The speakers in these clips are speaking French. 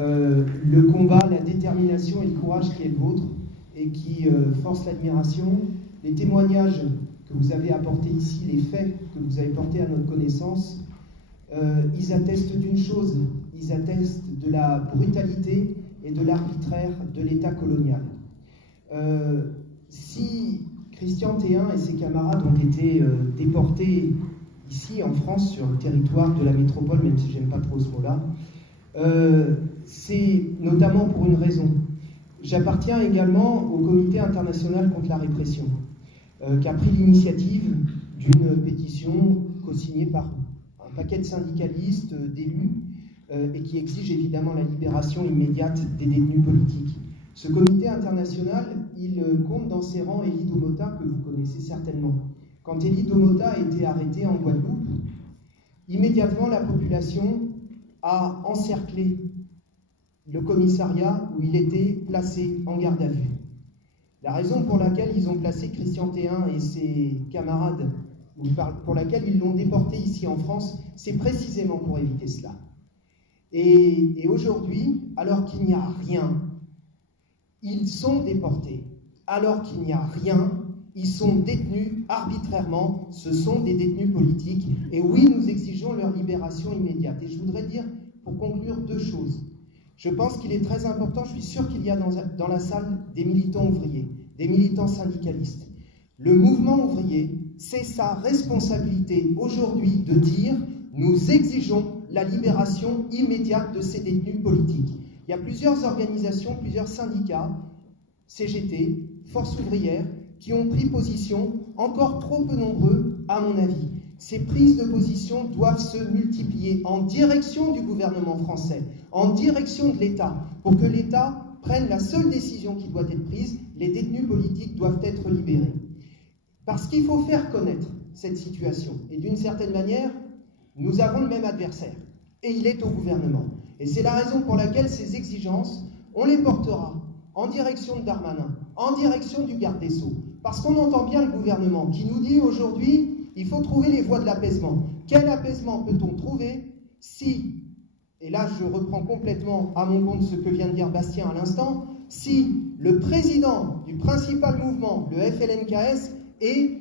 le combat, la détermination et le courage qui est le vôtre et qui force l'admiration, les témoignages que vous avez apportés ici, les faits que vous avez portés à notre connaissance, ils attestent d'une chose, ils attestent de la brutalité et de l'arbitraire de l'État colonial. Si Christian Théin et ses camarades ont été déportés ici en France, sur le territoire de la métropole, même si j'aime pas trop ce mot-là, c'est notamment pour une raison. J'appartiens également au Comité international contre la répression, qui a pris l'initiative d'une pétition co-signée par un paquet de syndicalistes, d'élus, et qui exige évidemment la libération immédiate des détenus politiques. Ce comité international, il compte dans ses rangs Elie Domota, que vous connaissez certainement. Quand Elie Domota a été arrêté en Guadeloupe, immédiatement la population a encerclé le commissariat où il était placé en garde à vue. La raison pour laquelle ils ont placé Christian Théin et ses camarades, ou pour laquelle ils l'ont déporté ici en France, c'est précisément pour éviter cela. Et aujourd'hui, alors qu'il n'y a rien, ils sont déportés. Alors qu'il n'y a rien, ils sont détenus arbitrairement, ce sont des détenus politiques. Et oui, nous exigeons leur libération immédiate. Et je voudrais dire, pour conclure, deux choses. Je pense qu'il est très important, je suis sûr qu'il y a dans la salle des militants ouvriers, des militants syndicalistes. Le mouvement ouvrier, c'est sa responsabilité aujourd'hui de dire « nous exigeons la libération immédiate de ces détenus politiques ». Il y a plusieurs organisations, plusieurs syndicats, CGT, Force ouvrière, qui ont pris position, encore trop peu nombreux à mon avis. Ces prises de position doivent se multiplier en direction du gouvernement français, en direction de l'État, pour que l'État prenne la seule décision qui doit être prise, les détenus politiques doivent être libérés. Parce qu'il faut faire connaître cette situation. Et d'une certaine manière, nous avons le même adversaire, et il est au gouvernement. Et c'est la raison pour laquelle ces exigences, on les portera en direction de Darmanin, en direction du garde des Sceaux. Parce qu'on entend bien le gouvernement qui nous dit aujourd'hui, il faut trouver les voies de l'apaisement. Quel apaisement peut-on trouver si, et là je reprends complètement à mon compte ce que vient de dire Bastien à l'instant, si le président du principal mouvement, le FLNKS, est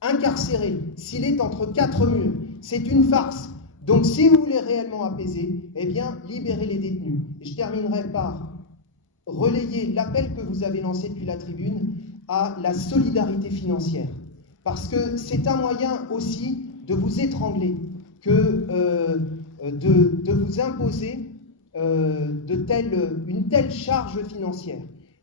incarcéré, s'il est entre quatre murs, c'est une farce. Donc si vous voulez réellement apaiser, eh bien libérez les détenus. Et je terminerai par relayer l'appel que vous avez lancé depuis la tribune à la solidarité financière. Parce que c'est un moyen aussi de vous étrangler, que de vous imposer une telle charge financière.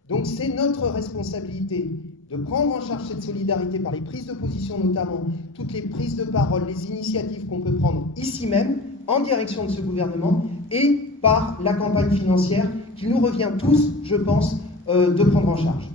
Donc c'est notre responsabilité de prendre en charge cette solidarité par les prises de position notamment, toutes les prises de parole, les initiatives qu'on peut prendre ici même, en direction de ce gouvernement, et par la campagne financière qu'il nous revient tous, je pense, de prendre en charge.